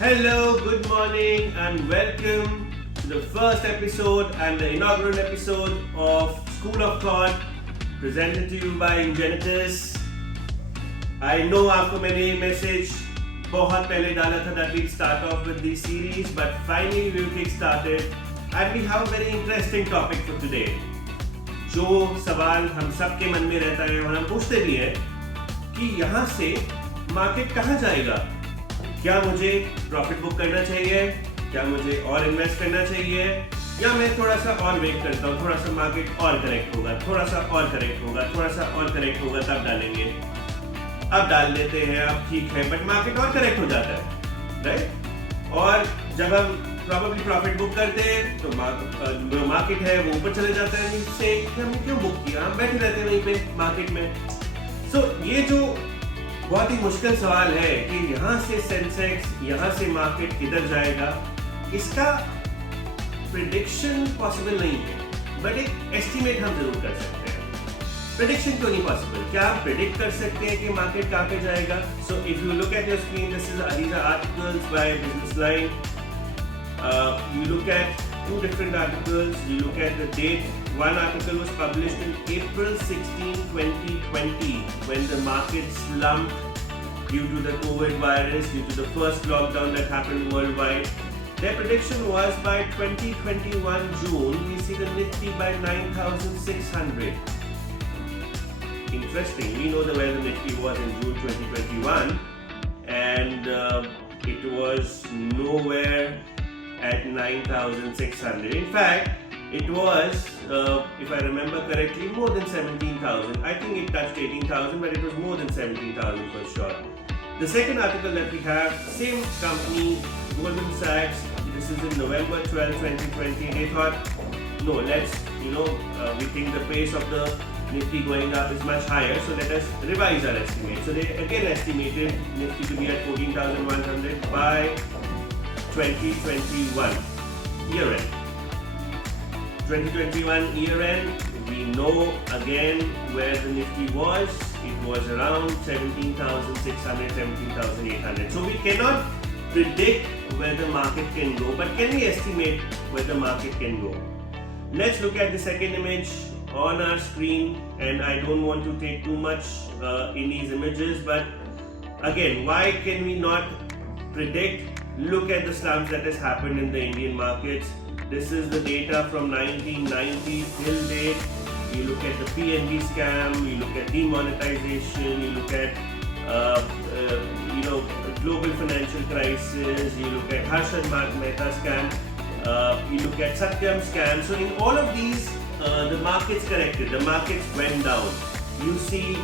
Hello, good morning, and welcome to the first episode and the inaugural episode of School of Thought presented to you by Ingenetus. I know आपको मैंने message बहुत पहले डाला था that we'll start off with this series, but finally we'll kick started and we have a very interesting topic for today. जो सवाल हम सबके मन में रहता है और हम पूछते भी हैं कि यहाँ से मार्केट कहाँ जाएगा? क्या मुझे प्रॉफिट बुक करना चाहिए? क्या मुझे और इन्वेस्ट करना चाहिए? या मैं थोड़ा सा और वेट करता हूँ, थोड़ा सा मार्केट और करेक्ट होगा, थोड़ा सा और करेक्ट होगा, थोड़ा सा और करेक्ट होगा तब डालेंगे. अब डाल देते हैं, अब ठीक है, बट मार्केट और करेक्ट हो जाता है, राइट? और जब हम प्रॉब्लली प्रॉफिट बुक करते हैं तो जो मार्केट है वो ऊपर चले जाता है नीचे. हमने क्यों बुक किया? हम बैठे रहते हैं वहीं पे मार्केट में. सो ये जो बहुत ही मुश्किल सवाल है कि यहाँ से सेंसेक्स, यहाँ से मार्केट किधर जाएगा, इसका प्रिडिक्शन पॉसिबल नहीं है, बट एक एस्टिमेट हम जरूर कर सकते हैं. प्रिडिक्शन क्यों नहीं पॉसिबल? क्या आप प्रिडिक्ट कर सकते हैं कि मार्केट कहाँ पे जाएगा? So if you look at your screen, these are articles by Business Line. You look at two different articles. You look at the date. One article was published in April 16, 2020, when the market slumped due to the COVID virus, due to the first lockdown that happened worldwide. Their prediction was by 2021 June, we see the Nifty by 9,600. Interesting. We know where the Nifty was in June 2021, and it was nowhere at 9,600. In fact, it was, if I remember correctly, more than 17,000. I think it touched 18,000, but it was more than 17,000 for sure. The second article that we have, same company, Goldman Sachs, this is in November 12, 2020. They thought, no, we think the pace of the Nifty going up is much higher, so let us revise our estimate. So they again estimated Nifty to be at 14,100 by 2021 year end. 2021 year end, we know again where the Nifty was. It was around 17,600, 17,800. So we cannot predict where the market can go, but can we estimate where the market can go? Let's look at the second image on our screen, and I don't want to take too much in these images, but again, why can we not predict? Look at the slumps that has happened in the Indian markets. This is the data from 1990 till date. You look at the PNB scam, you look at demonetization, you look at global financial crisis, you look at Harshad Mehta scam, you look at Satyam scam. So in all of these, the markets corrected, the markets went down. You see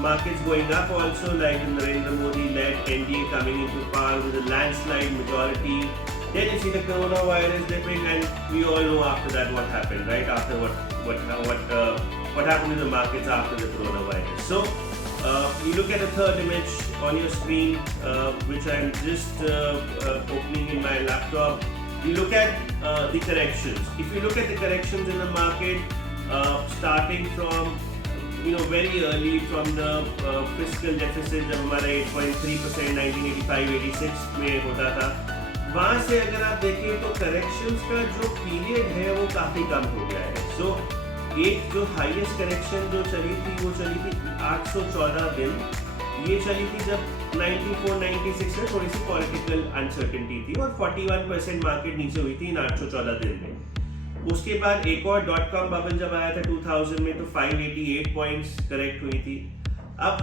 markets going up also, like the Narendra Modi-led NDA coming into power with a landslide majority. Then you see the coronavirus dipping, and we all know after that what happened, right? After what happened to the markets after the coronavirus. So you look at the third image on your screen, which I'm just opening in my laptop. You look at the corrections. If you look at the corrections in the market, starting from very early from the fiscal deficit जब हमारा 8.3% 1985-86 में होता था, वहाँ से अगर आप देखें तो करेक्शंस का जो पीरियड है वो काफ़ी कम हो गया है. सो एक जो हाईएस्ट करेक्शन जो चली थी वो चली थी 814 दिन. ये चली थी जब 94-96 में थोड़ी सी पॉलिटिकल अनसर्टेनिटी थी और 41% मार्केट नीचे हुई थी इन 814 दिन में. उसके बाद एक और .com बबल जब आया था 2000 में तो 588 पॉइंट्स करेक्ट हुई थी. अब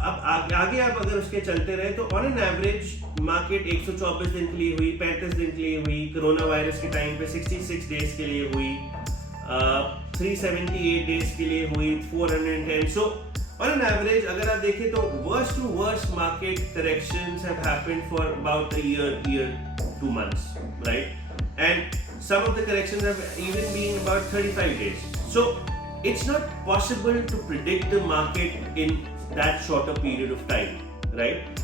आगे आप अगर उसके चलते रहे तो ऑन एन एवरेज मार्केट 124 दिन के लिए हुई, 35 दिन के लिए हुई, कोरोना वायरस के टाइम पे 66 डेज के लिए हुई, 378 डेज के लिए हुई, 410. सो ऑन एन एवरेज अगर आप देखें तो worst to worst market corrections have happened for about a year 2 months, right? And some of the corrections have even been about 35 days. So it's not possible to predict the market in that shorter period of time, right?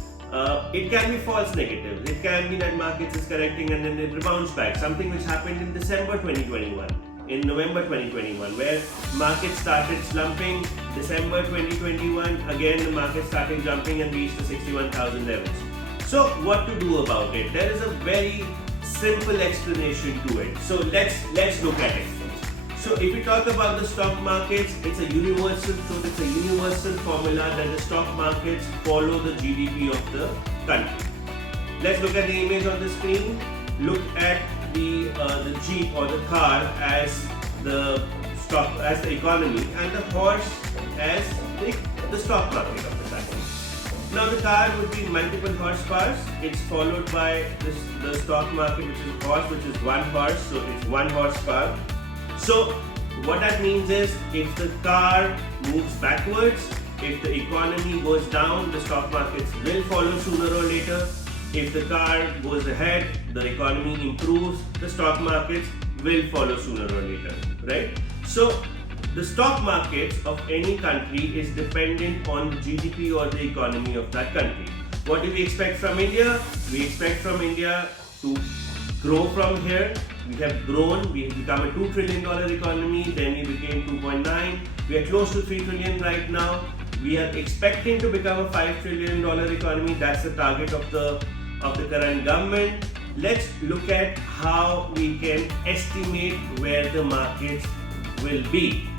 It can be false negatives. It can be that markets is correcting and then it rebounds back. Something which happened in December 2021, in November 2021, where market started slumping. December 2021, again the market started jumping and reached the 61,000 levels. So what to do about it? There is a very simple explanation to it. So let's look at it. So if we talk about the stock markets, it's a universal truth, it's a universal formula that the stock markets follow the GDP of the country. Let's look at the image on the screen. Look at the jeep or the car as the economy, and the horse as the stock market of the country. Now the car would be multiple horsepowers. It's followed by the stock market, which is horse, which is one horse, so it's 1 horsepower. So what that means is, if the car moves backwards, if the economy goes down, the stock markets will follow sooner or later. If the car goes ahead, the economy improves, the stock markets will follow sooner or later, right? So the stock markets of any country is dependent on the GDP or the economy of that country. What do we expect from India? We expect from India to grow from here. We have grown, we have become a $2 trillion economy, then we became 2.9, we are close to 3 trillion right now. We are expecting to become a $5 trillion economy. That's the target of the current government. Let's look at how we can estimate where the markets will be.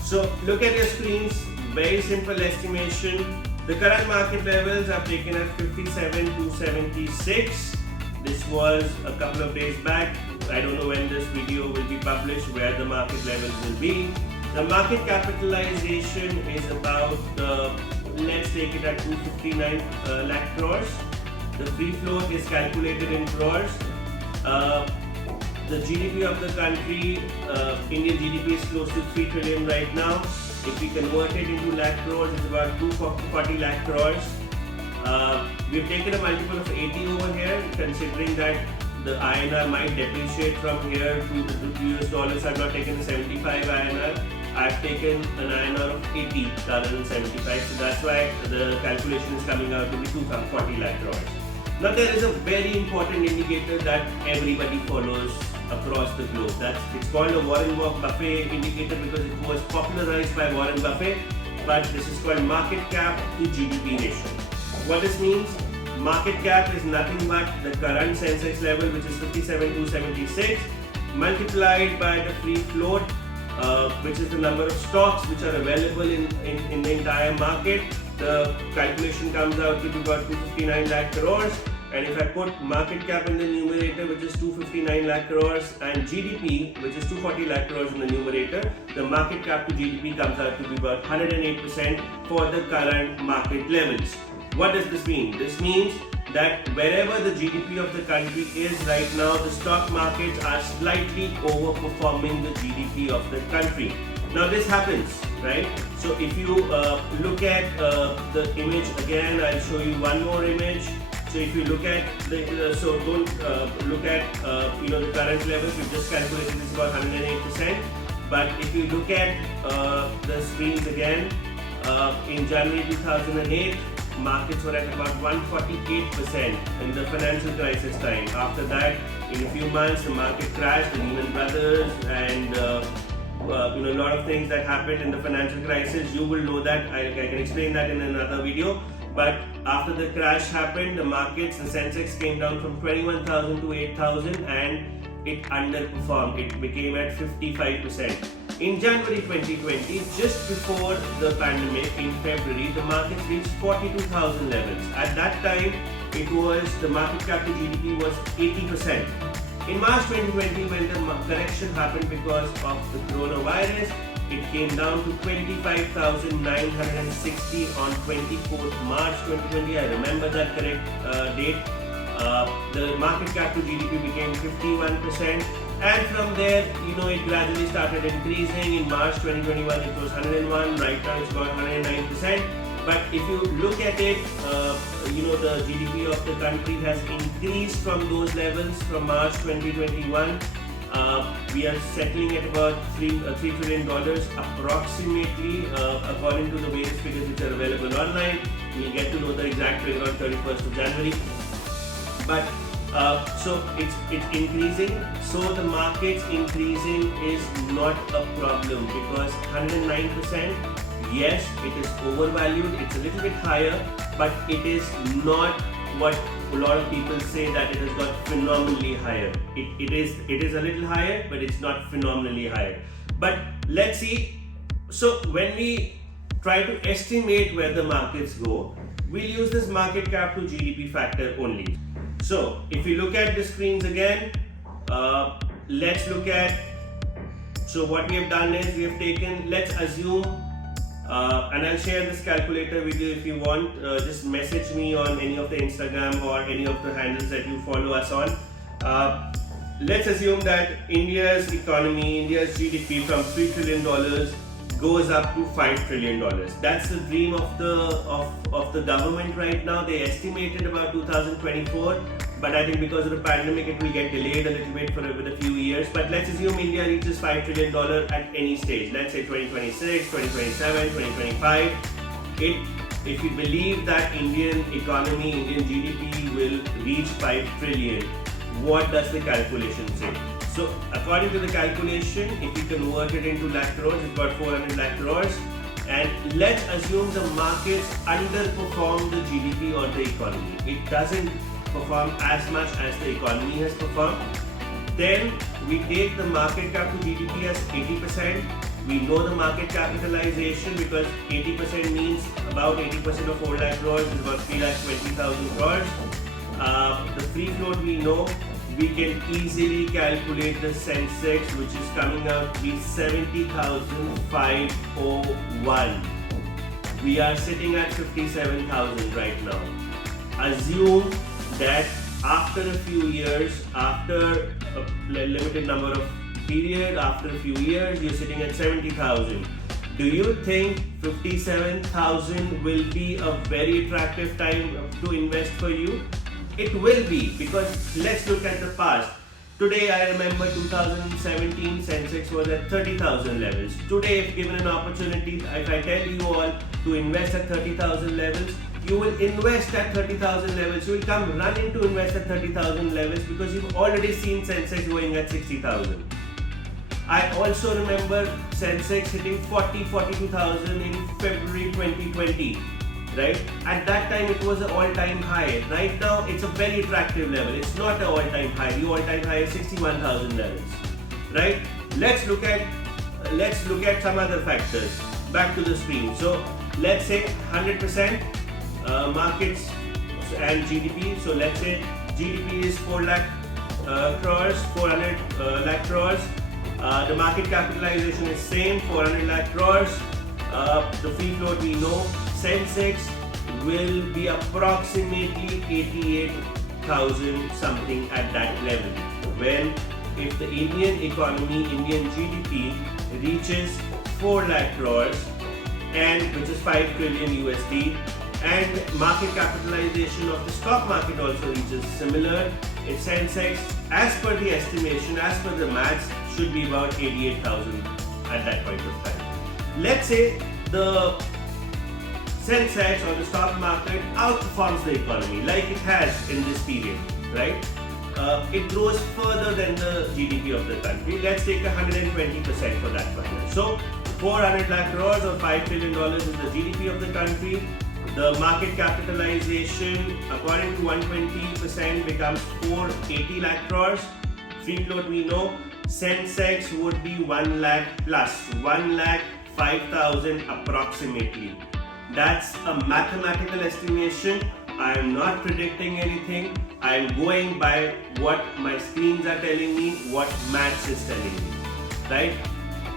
So look at your screens, very simple estimation. The current market levels are taken at 57,276. This was a couple of days back. I don't know when this video will be published, where the market levels will be. The market capitalization is about, let's take it at 259 lakh crores. The free float is calculated in crores. The GDP of the country, Indian GDP is close to 3 trillion right now. If we convert it into lakh crores, it's about 240 lakh crores. We've taken a multiple of 80 over here, considering that the INR might depreciate from here to US dollars. I've not taken a 75 INR. I've taken an INR of 80 rather than 75. So that's why the calculation is coming out to be 240 lakh crores. Now there is a very important indicator that everybody follows across the globe. It's called a Warren Buffett indicator because it was popularized by Warren Buffett. But this is called market cap to GDP ratio. What this means? Market cap is nothing but the current Sensex level, which is 57,276, multiplied by the free float, which is the number of stocks which are available in the entire market. The calculation comes out to be about 259 lakh crores. And if I put market cap in the numerator, which is 259 lakh crores, and GDP, which is 240 lakh crores in the numerator, the market cap to GDP comes out to be about 108% for the current market levels. What does this mean? This means that wherever the GDP of the country is right now, the stock markets are slightly overperforming the GDP of the country. Now this happens, right? So if you look at the image again, I'll show you one more image. So if you look at so don't look at the current levels. We just calculated it's about 108%. But if you look at the screens again, in January 2008, markets were at about 148% in the financial crisis time. After that, in a few months, the market crashed, the Lehman Brothers, and a lot of things that happened in the financial crisis. You will know that. I can explain that in another video. But after the crash happened, the markets, the Sensex came down from 21,000 to 8,000, and it underperformed. It became at 55%. In January 2020, just before the pandemic, in February, the markets reached 42,000 levels. At that time, the market cap to GDP was 80%. In March 2020, when the correction happened because of the coronavirus, it came down to 25,960 on 24th March 2020. I remember that correct date. The market cap to GDP became 51%. And from there, it gradually started increasing. In March 2021, it was 101. Right now, it's about 109%. But if you look at it, the GDP of the country has increased from those levels from March 2021. We are settling at about $3 trillion approximately, according to the various figures which are available online. We'll get to know the exact figure on 31st of January. But so it's increasing. So the market's increasing is not a problem, because 109%, yes, it is overvalued. It's a little bit higher, but it is not what a lot of people say, that it has got phenomenally higher. It is a little higher, but it's not phenomenally higher. But let's see. So when we try to estimate where the markets go, we'll use this market cap to GDP factor only. So if you look at the screens again, let's look at, so what we have done is we have taken, let's assume, and I'll share this calculator with you if you want. Just message me on any of the Instagram or any of the handles that you follow us on. Let's assume that India's economy, India's GDP from $3 trillion goes up to $5 trillion. That's the dream of the government right now. They estimated about 2024, but I think because of the pandemic it will get delayed a little bit with a few years. But let's assume India reaches $5 trillion at any stage. Let's say 2026, 2027, 2025. If you believe that Indian economy, Indian GDP will reach 5 trillion, what does the calculation say? So according to the calculation, if you convert it into lakh crores, it's got 400 lakh crores. And let's assume the markets underperform the GDP or the economy. It doesn't perform as much as the economy has performed. Then we take the market cap to GDP as 80%. We know the market capitalization because 80% means about 80% of 4 lakh crores is about 3,20,000 crores. The free float we know. We can easily calculate the Sensex, which is coming out to be 70,501. We are sitting at 57,000 right now. Assume that after a few years, after a limited number of period, after a few years, you're sitting at 70,000. Do you think 57,000 will be a very attractive time to invest for you? It will be, because let's look at the past. Today I remember 2017 Sensex was at 30,000 levels. Today, if given an opportunity, if I tell you all to invest at 30,000 levels, you will invest at 30,000 levels. You will come running to invest at 30,000 levels because you've already seen Sensex going at 60,000. I also remember Sensex hitting 42,000 in February 2020. Right? At that time it was an all-time high. Right now it's a very attractive level. It's not an all-time high. The all-time high is 61,000 levels. Right? Let's look at some other factors. Back to the screen. So let's say 100% markets and GDP. So let's say GDP is 4 lakh crores, 400 lakh crores. The market capitalization is same, 400 lakh crores. The free float we know. Sensex will be approximately 88,000 something at that level. When if the Indian economy, Indian GDP reaches 4 lakh crores, and which is 5 trillion USD, and market capitalization of the stock market also reaches similar, if Sensex, as per the estimation, as per the maths, should be about 88,000 at that point of time. Let's say the Sensex or the stock market outperforms the economy like it has in this period, right? It grows further than the GDP of the country. Let's take 120% for that matter. So 400 lakh crores or $5 trillion is the GDP of the country. The market capitalization, according to 120%, becomes 480 lakh crores. Free float we know. Sensex would be 1 lakh plus, 1,05,000 approximately. That's a mathematical estimation. I am not predicting anything. I am going by what my screens are telling me, what maths is telling me, right?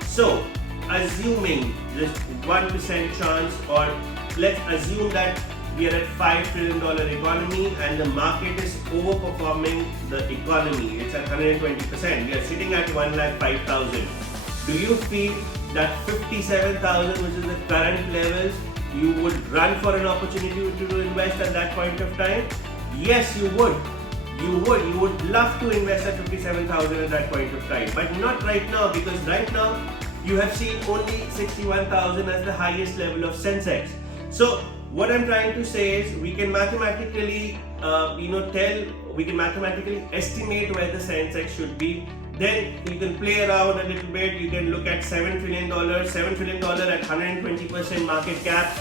So, assuming just 1% chance, or let's assume that we are at $5 trillion economy and the market is overperforming the economy. It's at 120%. We are sitting at 1,05,000. Do you feel that 57,000, which is the current levels, you would run for an opportunity to invest at that point of time? Yes, you would. You would love to invest at 57,000 at that point of time, but not right now, because right now you have seen only 61,000 as the highest level of Sensex. So what I'm trying to say is we can mathematically estimate where the Sensex should be. Then you can play around a little bit. You can look at $7 trillion at 120% market cap.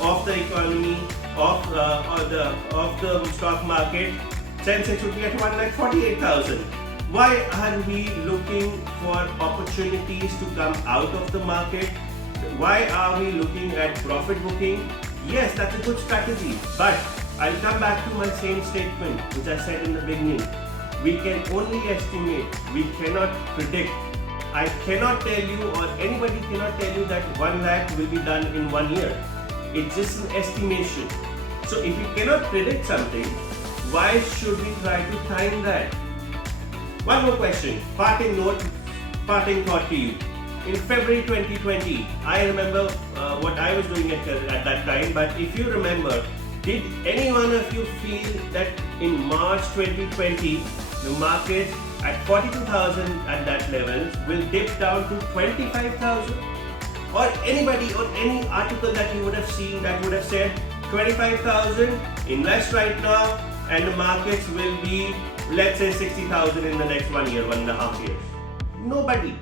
of the economy, of the stock market, Sensex would be at 1,48,000. Why are we looking for opportunities to come out of the market? Why are we looking at profit booking? Yes, that's a good strategy, but I'll come back to my same statement which I said in the beginning. We can only estimate, we cannot predict. I cannot tell you, or anybody cannot tell you that 1 lakh will be done in 1 year. It's just an estimation. So if we cannot predict something, why should we try to time that? One more question, parting note, parting thought to you. In February 2020, I remember what I was doing at that time, but if you remember, did any one of you feel that in March 2020, the market at 42,000 at that level will dip down to 25,000? Or anybody or any article that you would have seen that would have said 25,000, invest right now, and the markets will be, let's say, 60,000 in the next 1 year, 1.5 years. Nobody.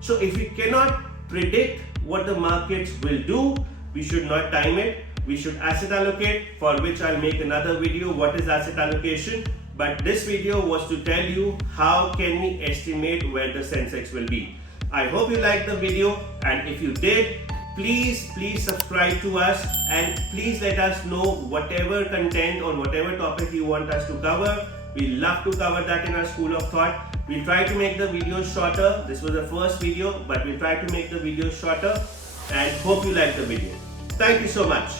So if we cannot predict what the markets will do, we should not time it. We should asset allocate, for which I'll make another video, what is asset allocation. But this video was to tell you how can we estimate where the Sensex will be. I hope you liked the video, and if you did, please subscribe to us, and please let us know whatever content or whatever topic you want us to cover. We love to cover that in our School of Thought. We try to make the videos shorter. This was the first video, but we try to make the videos shorter, and hope you like the video. Thank you so much.